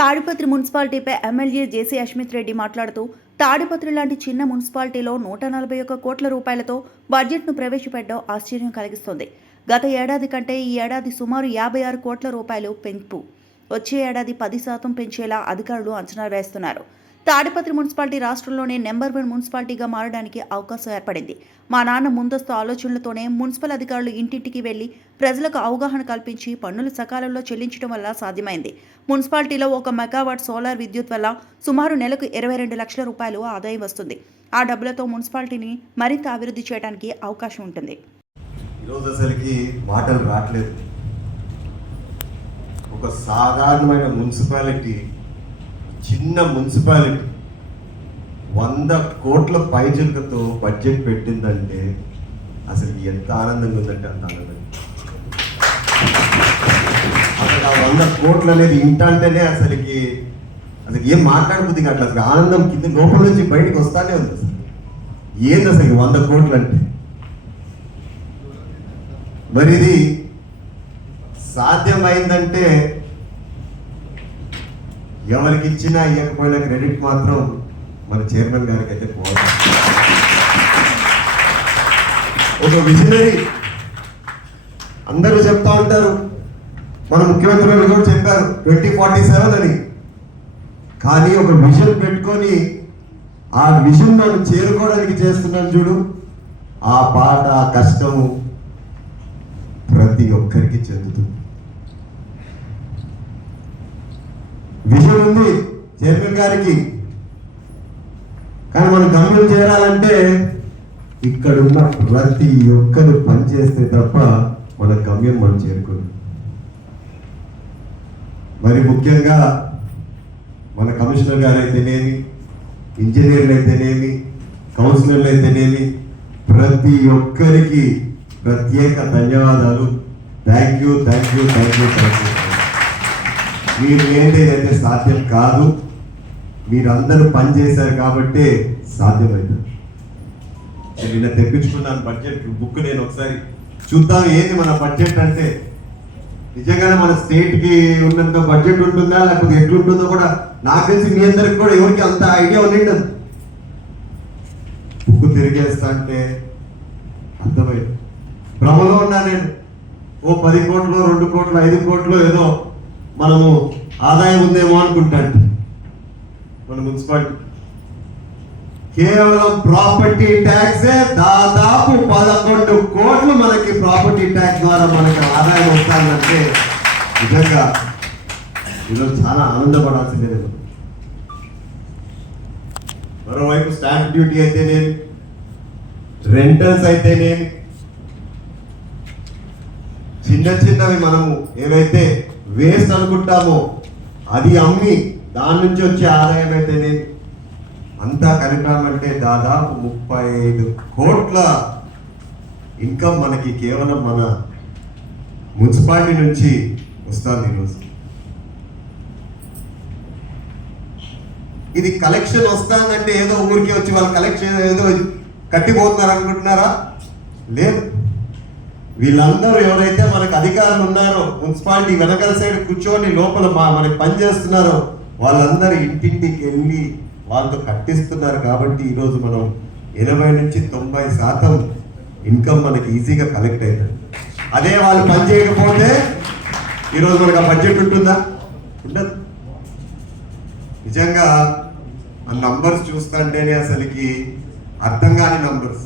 తాడిపత్రి మున్సిపాలిటీపై MLA JC Ashmit Reddy మాట్లాడుతూ తాడిపత్రి లాంటి చిన్న మున్సిపాలిటీలో నూట నలభై ఒక్క కోట్ల రూపాయలతో బడ్జెట్ను ప్రవేశపెట్టడం ఆశ్చర్యం కలిగిస్తోంది. గత ఏడాది కంటే ఈ ఏడాది సుమారు యాభై ఆరు కోట్ల రూపాయలు పెంపు. వచ్చే ఏడాది పది శాతం పెంచేలా అధికారులు అంచనా వేస్తున్నారు. తాడిపత్రి మున్సిపాలిటీ రాష్ట్రంలోనే నెంబర్ వన్ మున్సిపాలిటీగా మారడానికి అవకాశం ఏర్పడింది. మా నాన్న ముందస్తు ఆలోచనలతోనే మున్సిపల్ అధికారులు ఇంటింటికి వెళ్ళి ప్రజలకు అవగాహన కల్పించి పన్నులు సకాలంలో చెల్లించడం వల్ల సాధ్యమైంది. మున్సిపాలిటీలో ఒక మెగావాట్ సోలార్ విద్యుత్ వల్ల సుమారు నెలకు ఇరవై రెండు లక్షల రూపాయలు ఆదాయం వస్తుంది. ఆ డబ్బులతో మున్సిపాలిటీని మరింత అభివృద్ధి చేయడానికి అవకాశం ఉంటుంది. ఈరోజు అసలుకి మాటలు రావట్లేదు ఒక సాధారణమైన మున్సిపాలిటీ చిన్న మున్సిపాలిటీ. వంద కోట్ల పైచిలకతో బడ్జెట్ పెట్టిందంటే అసలు ఎంత ఆనందంగా ఉందంటే అంత ఆనందంగా అసలు ఆ వంద కోట్లు అనేది ఇంటంటేనే అసలుకి అసలు ఏం మాట్లాడబుద్ది అట్లా అసలు ఆనందం కింద లోపల నుంచి బయటకు వస్తానే ఉంది అసలు. ఏంది అసలు వంద కోట్లు అంటే? మరి ఇది సాధ్యమైందంటే ఎవరికి ఇచ్చినా ఇవ్వకపోయినా క్రెడిట్ మాత్రం మన చైర్మన్ గారికి అయితే పోవాలి. ఒక విజనరీ అందరూ చెప్తా ఉంటారు. మన ముఖ్యమంత్రి గారు కూడా చెప్పారు ట్వంటీ ఫార్టీ సెవెన్ అని. కానీ ఒక విజన్ పెట్టుకొని ఆ విజన్ మనం చేరుకోవడానికి చేస్తున్నాను చూడు. ఆ పాట ఆ కష్టము ప్రతి ఒక్కరికి చెందుతుంది. విజన్ ఉంది చైర్మన్ గారికి. కానీ మనం గమ్యం చేరాలంటే ఇక్కడ ఉన్న ప్రతి ఒక్కరు పనిచేస్తే తప్ప మన గమ్యం మనం చేరుకోదు. మరి ముఖ్యంగా మన కమిషనర్ గారు అయితేనేమి ఇంజనీర్లు అయితేనేమి కౌన్సిలర్లు అయితేనేమి ప్రతి ఒక్కరికి ప్రత్యేక ధన్యవాదాలు. Thank you thank you thank you thank you. మీరు ఏంటైతే సాధ్యం కాదు మీరందరూ పని చేశారు సాధ్యమవుతుంది నేను నిన్న తెప్పించుకున్నాను బడ్జెట్ బుక్ నేను ఒకసారి చూద్దాం ఏంది మన బడ్జెట్ అంటే. నిజంగానే మన స్టేట్కి ఉన్నంత బడ్జెట్ ఉంటుందా లేకపోతే ఎట్లుంటుందో కూడా నాకు తెలిసి మీ అందరికి కూడా ఎవరికి అంత ఐడియా ఉండిండదు బుక్ తిరిగేస్తా అంటే అర్థమైంది. భ్రమలో ఉన్నా నేను ఓ పది కోట్లు రెండు కోట్లు ఐదు కోట్లు ఏదో మనము ఆదాయం ఉందేమో అనుకుంటాడు మన మున్సిపాలిటీ కేవలం ప్రాపర్టీ ట్యాక్స్ దాదాపు పదకొండు కోట్లు మనకి ప్రాపర్టీ ట్యాక్స్ ద్వారా మనకి ఆదాయం వస్తానంటే నిజంగా ఈరోజు చాలా ఆనందపడాల్సిందే నేను. మరోవైపు స్టాంప్ డ్యూటీ అయితేనేమి రెంటల్స్ అయితేనేమి చిన్న చిన్నవి మనము ఏవైతే వేస్ట్ అనుకుంటామో అది అమ్మి దాని నుంచి వచ్చే ఆదాయం అయితేనే. అంతా కలిపామంటే దాదాపు ముప్పై ఐదు కోట్ల ఇన్కమ్ మనకి కేవలం మన మున్సిపాలిటీ నుంచి వస్తుంది ఈరోజు. ఇది కలెక్షన్ వస్తుందంటే ఏదో ఊరికే వచ్చి వాళ్ళ కలెక్షన్ ఏదో కట్టిపోతున్నారు అనుకుంటున్నారా? లేదు. వీళ్ళందరూ ఎవరైతే మనకు అధికారులు ఉన్నారో మున్సిపాలిటీ వెనకాల సైడ్ కూర్చొని లోపల మా మనకి పని చేస్తున్నారో వాళ్ళందరూ ఇంటింటికి వెళ్ళి వాళ్ళతో కట్టిస్తున్నారు కాబట్టి ఈరోజు మనం ఎనభై నుంచి తొంభై శాతం ఇన్కమ్ మనకి ఈజీగా కలెక్ట్ అవుతుంది. అదే వాళ్ళు పని చేయకపోతే ఈరోజు మనకు ఆ బడ్జెట్ ఉంటుందా? ఉండదు. నిజంగా ఆ నంబర్స్ చూస్తుంటేనే అసలుకి అర్థం కాని నంబర్స్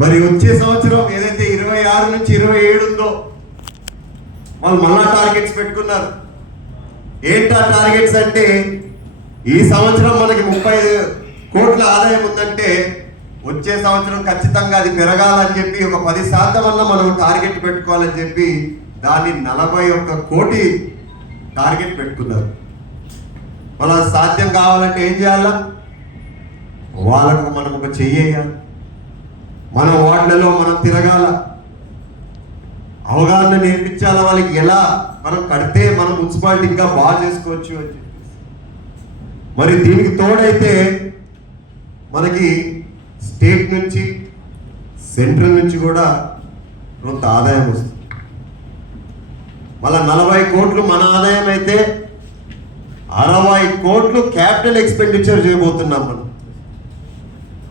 మరి వచ్చే సంవత్సరం ఏదైతే ఇరవై ఆరు నుంచి ఇరవై ఏడు ఉందో వాళ్ళు మళ్ళా టార్గెట్స్ పెట్టుకున్నారు. ఏంటా టార్గెట్స్ అంటే ఈ సంవత్సరం మనకి ముప్పై కోట్ల ఆదాయం ఉందంటే వచ్చే సంవత్సరం ఖచ్చితంగా అది పెరగాలని చెప్పి ఒక పది శాతం అన్న మనం టార్గెట్ పెట్టుకోవాలని చెప్పి దాన్ని నలభై ఒక్క కోటి టార్గెట్ పెట్టుకున్నారు. మన సాధ్యం కావాలంటే ఏం చేయాలా? వాళ్ళకు మనం ఒక చెయ్యాలి మన వార్డులలో మనం తిరగాల. అవగాహన నేర్పించాల వాళ్ళకి ఎలా? మనం కడితే మనం మున్సిపాలిటీ ఇంకా బాగా చేసుకోవచ్చు అని మరి దీనికి తోడైతే మనకి స్టేట్ నుంచి సెంట్రల్ నుంచి కూడా కొంత ఆదాయం వస్తుంది. మళ్ళీ నలభై కోట్లు మన ఆదాయం అయితే అరవై కోట్లు క్యాపిటల్ ఎక్స్పెండిచర్ చేయబోతున్నాం మనం.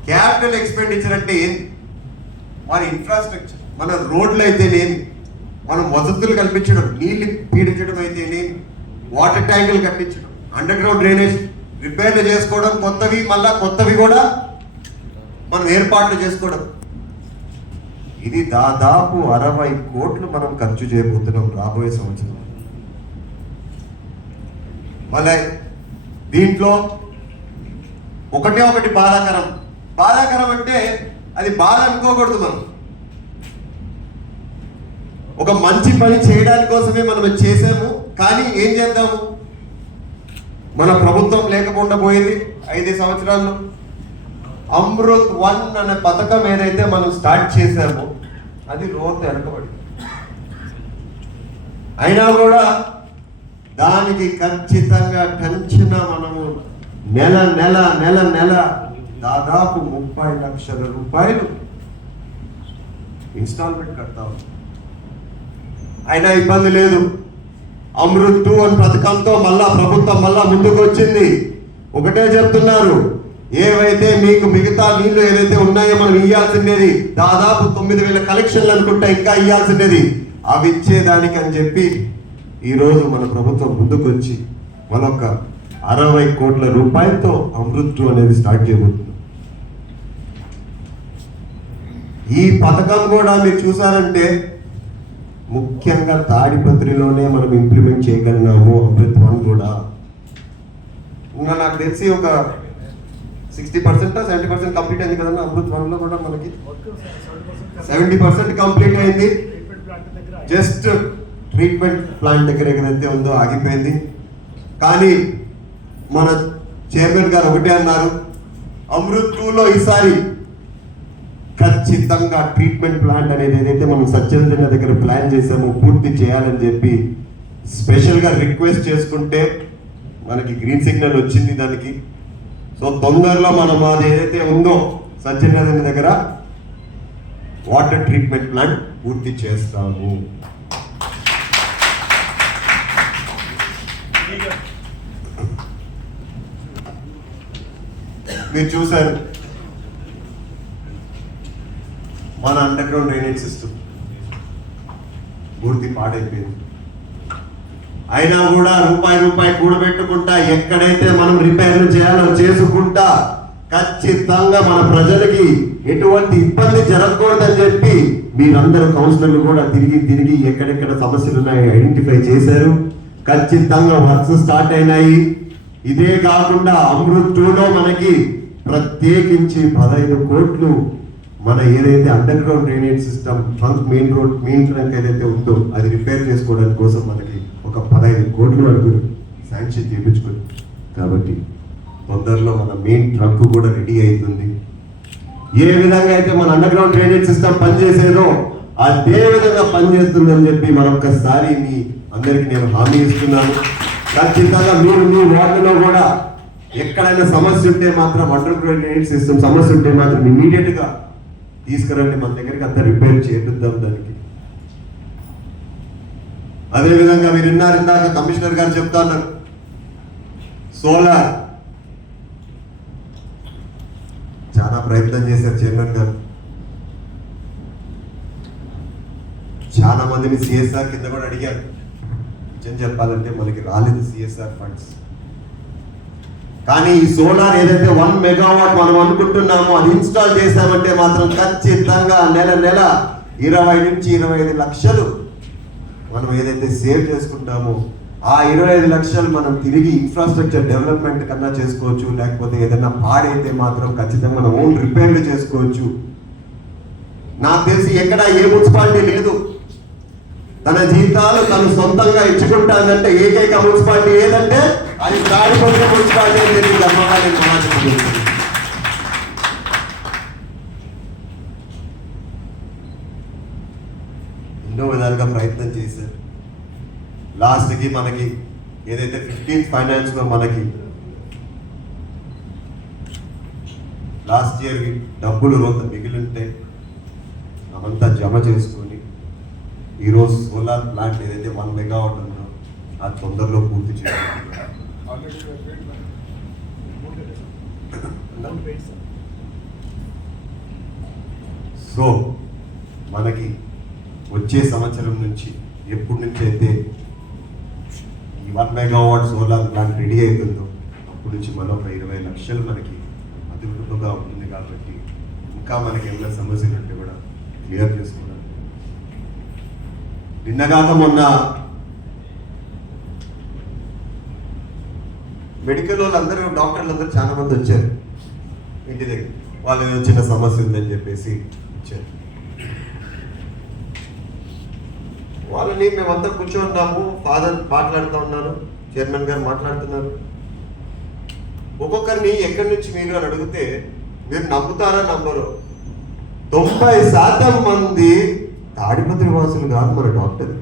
క్యాపిటల్ ఎక్స్పెండిచర్ అంటే ఏంటి మన ఇన్ఫ్రాస్ట్రక్చర్ మన రోడ్లు అయితేనేమి మనం వసతులు కల్పించడం నీళ్ళు పీడించడం అయితేనేమి వాటర్ ట్యాంకులు కట్టించడం అండర్ గ్రౌండ్ డ్రైనేజ్ రిపేర్లు చేసుకోవడం కొత్తవి మళ్ళా కొత్తవి కూడా మనం ఏర్పాట్లు చేసుకోవడం. ఇది దాదాపు అరవై కోట్లు మనం ఖర్చు చేయబోతున్నాం రాబోయే సంవత్సరం. మళ్ళీ దీంట్లో ఒకటే ఒకటి బాధాకరం. బాధాకరం అంటే అది బాధ అనుకోకూడదు మనం. ఒక మంచి పని చేయడానికి కోసమే మనం చేసాము కానీ ఏం చేద్దాము? మన ప్రభుత్వం లేకుండా పోయింది ఐదు సంవత్సరాల్లో. అమృత్ వన్ అనే పథకం ఏదైతే మనం స్టార్ట్ చేసామో అది రోడ్డు వెనకబడి. అయినా కూడా దానికి ఖచ్చితంగా కంచిన మనము నెల నెల నెల నెల దాదాపు ముప్పై లక్షల రూపాయలు ఇన్స్టాల్మెంట్ కడతాం అయినా ఇబ్బంది లేదు. అమృత్ టూ అని పథకంతో మళ్ళా ప్రభుత్వం మళ్ళా ముందుకు వచ్చింది ఒకటే చెప్తున్నారు ఏవైతే మీకు మిగతా నీళ్ళు ఏవైతే ఉన్నాయో మనం ఇవ్వాల్సిండేది దాదాపు తొమ్మిది వేల కలెక్షన్లు అనుకుంటా ఇంకా ఇవ్వాల్సిండేది అవి ఇచ్చేదానికి అని చెప్పి ఈరోజు మన ప్రభుత్వం ముందుకు వచ్చి మరొక అరవై కోట్ల రూపాయలతో అమృత్ అనేది స్టార్ట్ చేయబోతుంది. ఈ పథకం కూడా మీరు చూసారంటే ముఖ్యంగా తాడిపత్రిలోనే మనం ఇంప్లిమెంట్ చేయగలిగినాము అమృత్ వన్ కూడా. ఇంకా నాకు తెలిసి ఒక sixty percent seventy percent complete అయింది కదన్నా అమృత్ వన్లో కూడా మనకి? సెవెంటీ పర్సెంట్ కంప్లీట్ అయింది. జస్ట్ ట్రీట్మెంట్ ప్లాంట్ దగ్గర ఏదైతే ఉందో ఆగిపోయింది. కానీ మన చైర్మన్ గారు ఒకటే అన్నారు అమృత్ టూలో ఈసారి ఖచ్చితంగా ట్రీట్మెంట్ ప్లాంట్ అనేది ఏదైతే మనం సత్యనారాయణ దగ్గర ప్లాన్ చేసామో పూర్తి చేయాలని చెప్పి స్పెషల్గా రిక్వెస్ట్ చేసుకుంటే మనకి గ్రీన్ సిగ్నల్ వచ్చింది దానికి. సో తొందరలో మనం అది ఏదైతే ఉందో సత్యనారాయణ దగ్గర వాటర్ ట్రీట్మెంట్ ప్లాంట్ పూర్తి చేస్తాము. మీరు చూసారు మన అండర్ గ్రౌండ్ డ్రైనేజ్ సిస్టమ్ పూర్తి పాడైపోయింది. అయినా కూడా రూపాయి రూపాయి కూడబెట్టుకుంటా ఎక్కడైతే మనం రిపేర్లు చేయాలో చేసుకుంటా ఖచ్చితంగా మన ప్రజలకి ఎటువంటి ఇబ్బంది జరగకూడదని చెప్పి మీరందరూ కౌన్సిలర్లు కూడా తిరిగి తిరిగి ఎక్కడెక్కడ సమస్యలు ఉన్నాయో ఐడెంటిఫై చేశారు. ఖచ్చితంగా వర్క్స్ స్టార్ట్ అయినాయి. ఇదే కాకుండా అమృత్ టూలో మనకి ప్రత్యేకించి పదహైదు కోట్లు మన ఏదైతే underground drainage system trunk main road main trunk ఏదైతే ఉందో అది రిపేర్ చేసుకోవడానికి కోసం మనకి ఒక పదహైదు కోట్ల వరకు శాంక్షన్ చేయించుకుని కాబట్టి తొందరలో మన మెయిన్ ట్రంక్ కూడా రెడీ అవుతుంది. ఏ విధంగా అయితే మన అండర్ గ్రౌండ్ డ్రైనేజ్ సిస్టమ్ పనిచేసేదో అదే విధంగా పనిచేస్తుందని చెప్పి మరొకసారి మీ అందరికి నేను హామీ ఇస్తున్నాను. ఖచ్చితంగా మీరు మీ వార్డులో కూడా ఎక్కడైనా సమస్య ఉంటే మాత్రం అండర్ గ్రౌండ్ డ్రైనేజ్ సిస్టమ్ సమస్య ఉంటే మాత్రం ఇమీడియట్గా తీసుకురండి మన దగ్గరికి అంతా రిపేర్ చేపిద్దాం దానికి. అదే విధంగా మీరు విన్నారు ఇందాక కమిషనర్ గారు చెప్తా ఉన్నారు సోలార్. చాలా ప్రయత్నం చేశారు చైర్మన్ గారు. చాలా మందిని సిఎస్ఆర్ కింద కూడా అడిగారు. నిజం చెప్పాలంటే మనకి రాలేదు సిఎస్ఆర్ ఫండ్స్ కానీ ఈ సోలార్ ఏదైతే వన్ మెగావాట్ మనం అనుకుంటున్నామో అది ఇన్స్టాల్ చేసామంటే మాత్రం ఖచ్చితంగా నెల నెల ఇరవై నుంచి ఇరవై ఐదు లక్షలు మనం ఏదైతే సేవ్ చేసుకుంటామో ఆ ఇరవై ఐదు లక్షలు మనం తిరిగి ఇన్ఫ్రాస్ట్రక్చర్ డెవలప్మెంట్ కన్నా చేసుకోవచ్చు లేకపోతే ఏదైనా పాడైతే మాత్రం ఖచ్చితంగా మనం ఓన్ రిపేర్లు చేసుకోవచ్చు. నాకు తెలిసి ఎక్కడ ఏ మున్సిపాలిటీ లేదు. తన జీతాలు తను సొంతంగా ఇచ్చుకుంటానంటే ఏకైక మున్సిపాలిటీ ఏదంటే అది తాడిపత్రి మున్సిపాలిటీ అని చెప్పి గర్వంగా సమాజం ఎన్నో విధాలుగా ప్రయత్నం చేశారు. లాస్ట్కి మనకి ఏదైతే ఫిఫ్టీన్త్ ఫైనాన్స్లో మనకి లాస్ట్ ఇయర్ డబ్బులు కొంత మిగిలింటే అవంతా జమ చేసుకో ఈరోజు సోలార్ ప్లాంట్ ఏదైతే వన్ మెగావాట్ ఉందో అది తొందరలో పూర్తి చేయాలి. సో మనకి వచ్చే సంవత్సరం నుంచి ఎప్పటి నుంచి అయితే ఈ one megawatt solar plant ready అవుతుందో అప్పటి నుంచి మన ఒక ఇరవై లక్షలు మనకి అదుపుగా ఉంటుంది కాబట్టి ఇంకా మనకి ఏమైనా సమస్యలు ఉంటే కూడా క్లియర్ చేసుకోవడానికి నిన్నగాక మొన్న మెడికల్ వాళ్ళందరూ డాక్టర్లు అందరూ చాలా మంది వచ్చారు. ఇంటి దగ్గర. వాళ్ళు ఏదో చిన్న సమస్య ఉందని చెప్పేసి వచ్చారు. వాళ్ళని మేమంతా కూర్చోన్నాము. ఫాదర్ మాట్లాడుతూ ఉన్నాను. చైర్మన్ గారు మాట్లాడుతున్నారు. ఒక్కొక్కరిని ఎక్కడి నుంచి మీరు అని అడిగితే మీరు నమ్ముతారా నమ్మరు? తొంభై శాతం మంది తాడిపత్రి వాసులు కాదు మన డాక్టర్.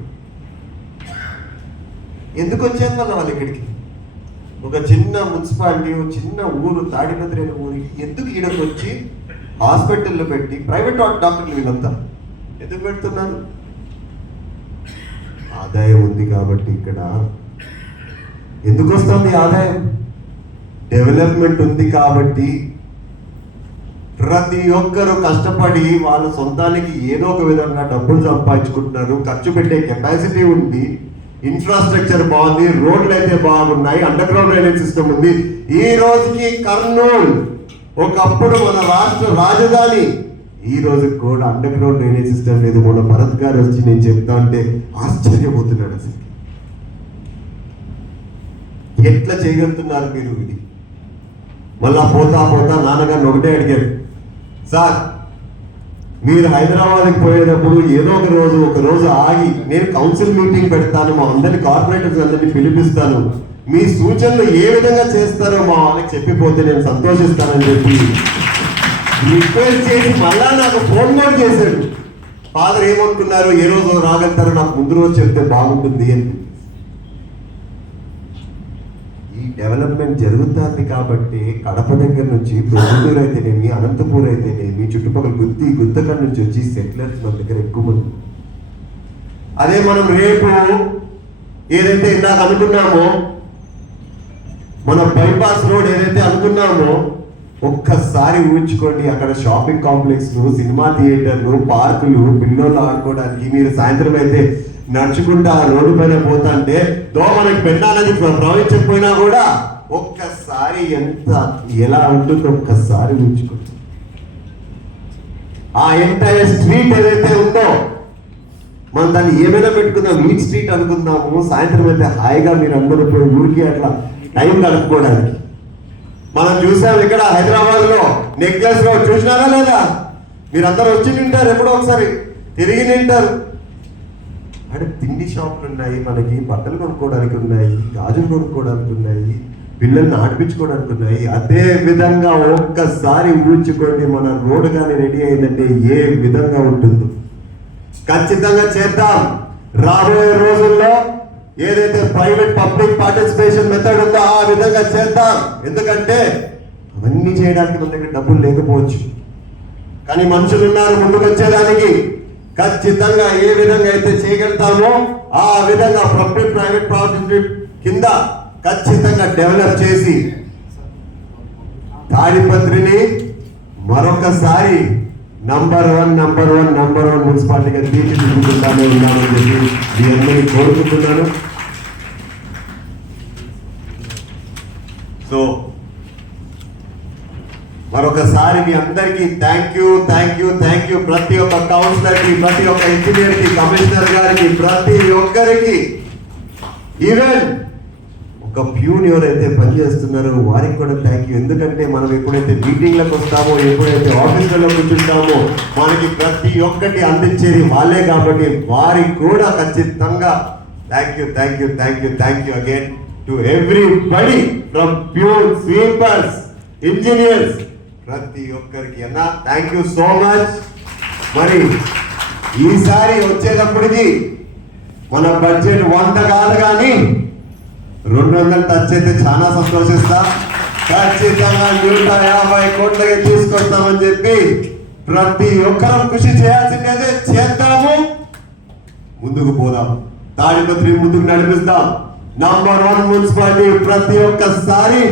ఎందుకు వచ్చారు మళ్ళీ వాళ్ళు ఇక్కడికి? ఒక చిన్న మున్సిపాలిటీ ఒక చిన్న ఊరు తాడిపత్రి అనే ఊరికి ఎందుకు ఈడకు వచ్చి హాస్పిటల్లో పెట్టి ప్రైవేట్ డాక్టర్లు వీళ్ళంతా? ఎందుకు పెడుతున్నారు? ఆదాయం ఉంది కాబట్టి ఇక్కడ ఎందుకు వస్తుంది ఆదాయం? డెవలప్మెంట్ ఉంది కాబట్టి ప్రతి ఒక్కరు కష్టపడి వాళ్ళ సొంతానికి ఏదో ఒక విధంగా డబ్బులు సంపాదించుకుంటున్నారు ఖర్చు పెట్టే కెపాసిటీ ఉంది ఇన్ఫ్రాస్ట్రక్చర్ బాగుంది రోడ్లు అయితే బాగున్నాయి అండర్ గ్రౌండ్ డ్రైనేజ్ సిస్టమ్ ఉంది. ఈ రోజుకి కర్నూలు ఒకప్పుడు మన రాష్ట్ర రాజధాని. ఈ రోజు కూడా అండర్ గ్రౌండ్ డ్రైనేజ్ సిస్టమ్ లేదు మొన్న భరత్ గారు వచ్చి నేను చెప్తా ఉంటే ఆశ్చర్యపోతున్నాడు అసలు. ఎట్లా చేయగలుగుతున్నారు మీరు ఇది? మళ్ళా పోతా పోతా నాన్నగారిని ఒకటే అడిగారు. సార్ మీరు హైదరాబాద్కి పోయేటప్పుడు ఏదో ఒక రోజు ఒక రోజు ఆగి నేను కౌన్సిల్ మీటింగ్ పెడతాను మా అందరి కార్పొరేటర్స్ అందరినీ పిలిపిస్తాను. మీ సూచనలు ఏ విధంగా చేస్తారో మా వాళ్ళకి చెప్పిపోతే నేను సంతోషిస్తానని చెప్పి రిక్వెస్ట్ చేసి మళ్ళా నాకు ఫోన్ కూడా చేశాడు. ఫాదర్ ఏమనుకున్నారు ఏ రోజు రాగలుగుతారో నాకు ముందు రోజు చెప్తే బాగుంటుంది అని ఈ డెవలప్మెంట్ జరుగుతుంది కాబట్టి కడప దగ్గర నుంచి ప్రొద్దుటూరు అయితేనేమి అనంతపూర్ అయితేనేమి చుట్టుపక్కల గుత్తి గుత్తకల్ నుంచి వచ్చి సెటిలర్స్ మన దగ్గర ఎక్కువ మంది. అదే మనం రేపు ఏదైతే ఇందాక అనుకున్నామో మన బైపాస్ రోడ్ ఏదైతే అనుకున్నామో ఒక్కసారి ఊహించుకోండి అక్కడ షాపింగ్ కాంప్లెక్స్లు సినిమా థియేటర్లు పార్కులు పిల్లలు ఆడుకోవడానికి మీరు సాయంత్రం అయితే నడుచుకుంటూ ఆ రోడ్డు పైన పోతాంటే దోమలకు మనకి పెట్టాలని ప్రవహించకపోయినా కూడా ఒక్కసారి ఎంత ఎలా ఉంటుందో ఒక్కసారి ఉంచుకుంటుంది ఆ ఎంటైర్ స్ట్రీట్ ఏదైతే ఉందో మనం దాన్ని ఏమైనా పెట్టుకుందాం వీట్ స్ట్రీట్ అనుకుందాము సాయంత్రం అయితే హాయిగా మీరు అందరూ పోయి ఊరికి అట్లా టైం గడుపుకోవడానికి. మనం చూసాం ఇక్కడ హైదరాబాద్లో నెక్లెస్లో చూసినారా లేదా? మీరందరూ వచ్చి నింటారు ఎప్పుడో ఒకసారి తిరిగి నింటారు అంటే తిండి షాపులు ఉన్నాయి మనకి బట్టలు కొనుక్కోవడానికి ఉన్నాయి గాజులు కొనుక్కోవడానికి ఉన్నాయి పిల్లల్ని ఆడిపించుకోవడానికి ఉన్నాయి. అదే విధంగా ఒక్కసారి ఊహించుకోండి మన రోడ్డు కానీ రెడీ అయిందంటే ఏ విధంగా ఉంటుందో. ఖచ్చితంగా చేద్దాం. రాబోయే రోజుల్లో ఏదైతే ప్రైవేట్ పబ్లిక్ పార్టిసిపేషన్ మెథడ్ ఉందో ఆ విధంగా చేద్దాం. ఎందుకంటే అవన్నీ చేయడానికి మన దగ్గర డబ్బులు లేకపోవచ్చు. కానీ మనుషులు ఉన్నారు ముందుకు వచ్చేదానికి ఖచ్చితంగా ఏ విధంగా అయితే చేయగలుగుతామో ఆ విధంగా పబ్లిక్ ప్రైవేట్ పార్ట్నర్షిప్ కింద ఖచ్చితంగా డెవలప్ చేసి తాడిపత్రిని మరొకసారి number one number one number one మున్సిపాలిటీగా తీర్చిదిద్దుకుంటానే ఉన్నామని చెప్పి మీ అందరినీ కోరుకుంటున్నాను. సో మరొకసారి మీ అందరికీ thank you thank you thank you ప్రతి ఒక్క కౌన్సిలర్కి ప్రతి ఒక్క ఇంజనీర్కి కమిషనర్ గారికి ప్రతి ఒక్కరికి. ఈవెన్ ఒక ప్యూన్ ఎవరైతే పనిచేస్తున్నారో వారికి కూడా థ్యాంక్ యూ ఎందుకంటే మనం ఎప్పుడైతే మీటింగ్లకు వస్తామో ఎప్పుడైతే ఆఫీసులలో కూర్చుంటామో మనకి ప్రతి ఒక్కటి అందించేది వాళ్ళే కాబట్టి వారికి కూడా ఖచ్చితంగా thank you thank you thank you thank you again to everybody from pure sweepers engineers ప్రతి ఒక్కరికి అన్నా. థ్యాంక్ యూ సో మచ్ మరి ఈసారి వచ్చేటప్పటికి మన బడ్జెట్ వంద కాదు కానీ రెండు వందలు టచ్ అయితే చాలా సంతోషిస్తా. ఖచ్చితంగా నూట యాభై కోట్లకి తీసుకొస్తామని చెప్పి ప్రతి ఒక్కరం కృషి చేయాల్సిందే చేద్దాము. ముందుకు పోదాం. తాడిపత్రి ముందుకు నడిపిస్తాం. నంబర్ వన్ మున్సిపాలిటీ ప్రతి ఒక్కసారి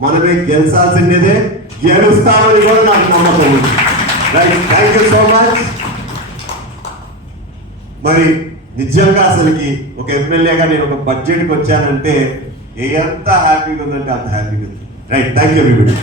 మనమే గెలిచాల్సిందేదే? గెలుస్తామని కూడా నాకు నమ్మకం ఉంది right thank you so much మరి నిజంగా అసలుకి ఒక ఎమ్మెల్యేగా నేను ఒక బడ్జెట్కి వచ్చానంటే ఎంత హ్యాపీగా ఉందంటే అంత హ్యాపీగా ఉంది. Right thank you everybody